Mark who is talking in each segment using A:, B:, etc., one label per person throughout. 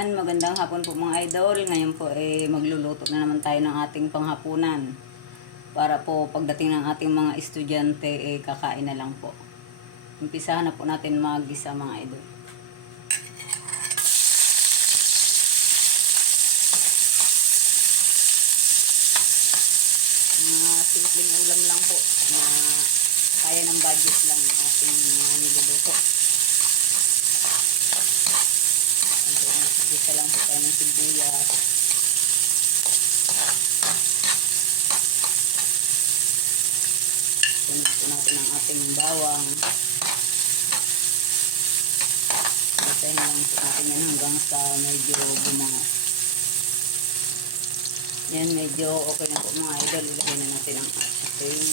A: Ayan, magandang hapon po mga idol. Ngayon po eh magluluto na naman tayo ng ating panghapunan. Para po pagdating ng ating mga estudyante eh kakain na lang po. Umpisahan na po natin magisa mga idol. Mga simpleng ulam lang po na kaya ng budget lang ang ating mga niluluto. Isa lang po tayo ng sibuyas. Sunod po natin ang ating bawang. Isahin lang po natin yan hanggang sa medyo bumango. Yan, medyo okay na po mga idol. Ilagay na natin ang ating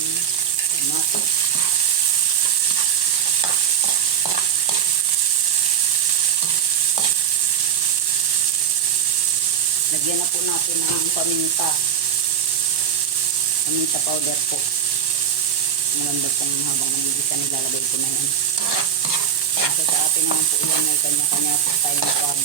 A: Lagyan na po natin ang paminta. Paminta powder po. Maganda pong habang nagigisa nilalagay ko na yan. Kasi sa atin naman po yan may kanya-kanya po tayong pag.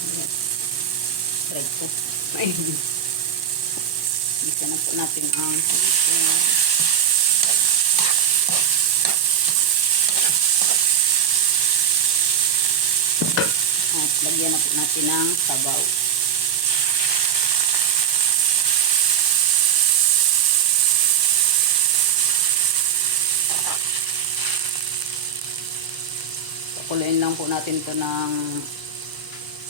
A: Ayan. Try po. Ayun. Bisa na po natin ang sipon. At lagyan na po natin ng sabaw. Pakuluin lang po natin to ng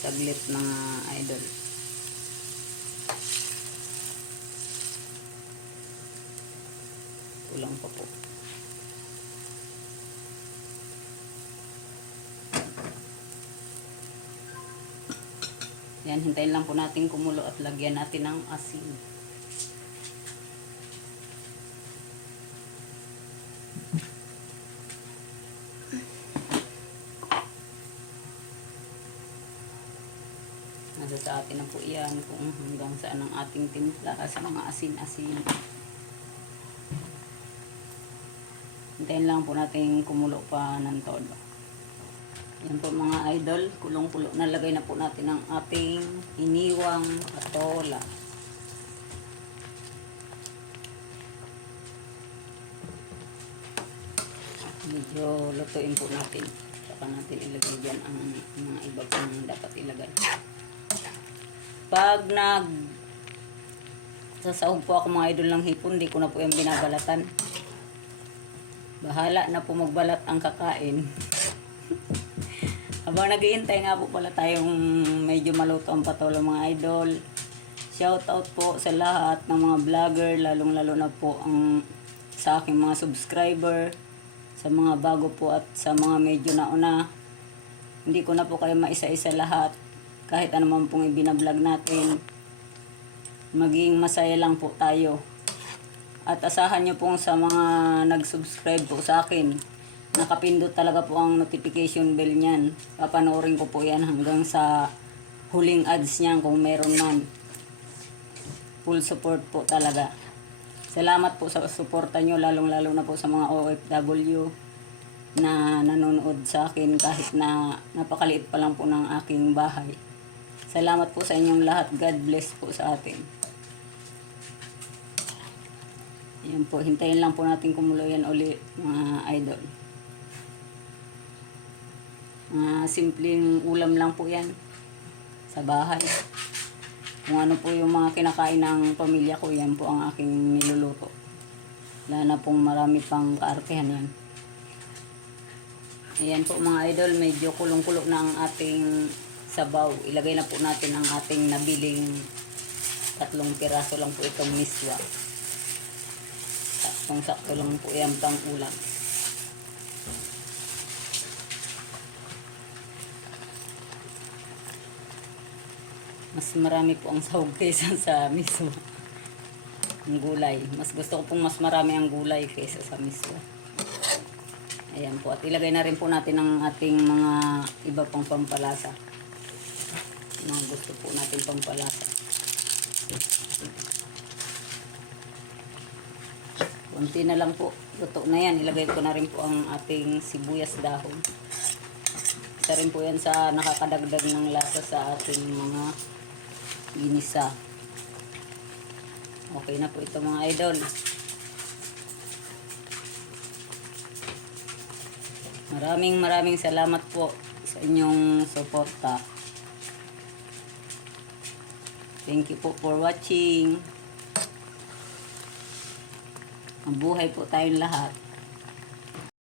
A: saglit mga idol. Kulang pa po. Yan, hintayin lang po natin kumulo at lagyan natin ng asin. Nasa sa atin na po yan kung hanggang saan ang ating timpla sa mga asin-asin. Hintayin lang po natin kumulo pa ng todo. Yan po mga idol, kulong-kulo. Nalagay na po natin ang ating iniwang patola. Medyo lutuin po natin. Saka natin ilagay dyan ang mga iba pang dapat ilagay. Pag nag sasahog po ako mga idol ng hipon, di ko na po yung binabalatan. Bahala na po magbalat ang kakain. Habang naghihintay nga po pala tayong medyo maluto ang patola mga idol. Shout out po sa lahat ng mga vlogger, lalong lalo na po ang sa aking mga subscriber, sa mga bago po at sa mga medyo nauna. Hindi ko na po kayo maisa-isa lahat. Kahit ano man pong ibinablog natin. Maging masaya lang po tayo. At asahan nyo pong sa mga nag-subscribe po sa akin. Nakapindot talaga po ang notification bell niyan. Papanoorin ko po yan hanggang sa huling ads niyan kung meron man. Full support po talaga. Salamat po sa suporta nyo, lalong-lalo na po sa mga OFW na nanonood sa akin kahit na napakaliit pa lang po ng aking bahay. Salamat po sa inyong lahat. God bless po sa atin. Yan po, hintayin lang po natin kumulo yan uli mga idol. Mga simpleng ulam lang po yan sa bahay. Kung ano po yung mga kinakain ng pamilya ko, yan po ang aking niluluto. Wala na pong marami pang kaarkehan yan. Ayan po mga idol, medyo kulong-kulo na ang ating sabaw. Ilagay na po natin ang ating nabiling tatlong piraso lang po itong miswa. Saktong sakto lang po yan pang ulam. Mas marami po ang sahog kaysa sa miswa. Ang gulay. Mas gusto ko pong mas marami ang gulay kaysa sa miswa. Ayan po. At ilagay na rin po natin ang ating mga iba pang pampalasa. Mga gusto po natin pampalasa. Kunti na lang po. Luto na yan. Ilagay ko na rin po ang ating sibuyas dahon. Isa rin po yan sa nakakadagdag ng lasa sa ating mga ginisa. Okay na po ito mga idol. Maraming maraming salamat po sa inyong suporta. Thank you po for watching. Mabuhay po tayong lahat.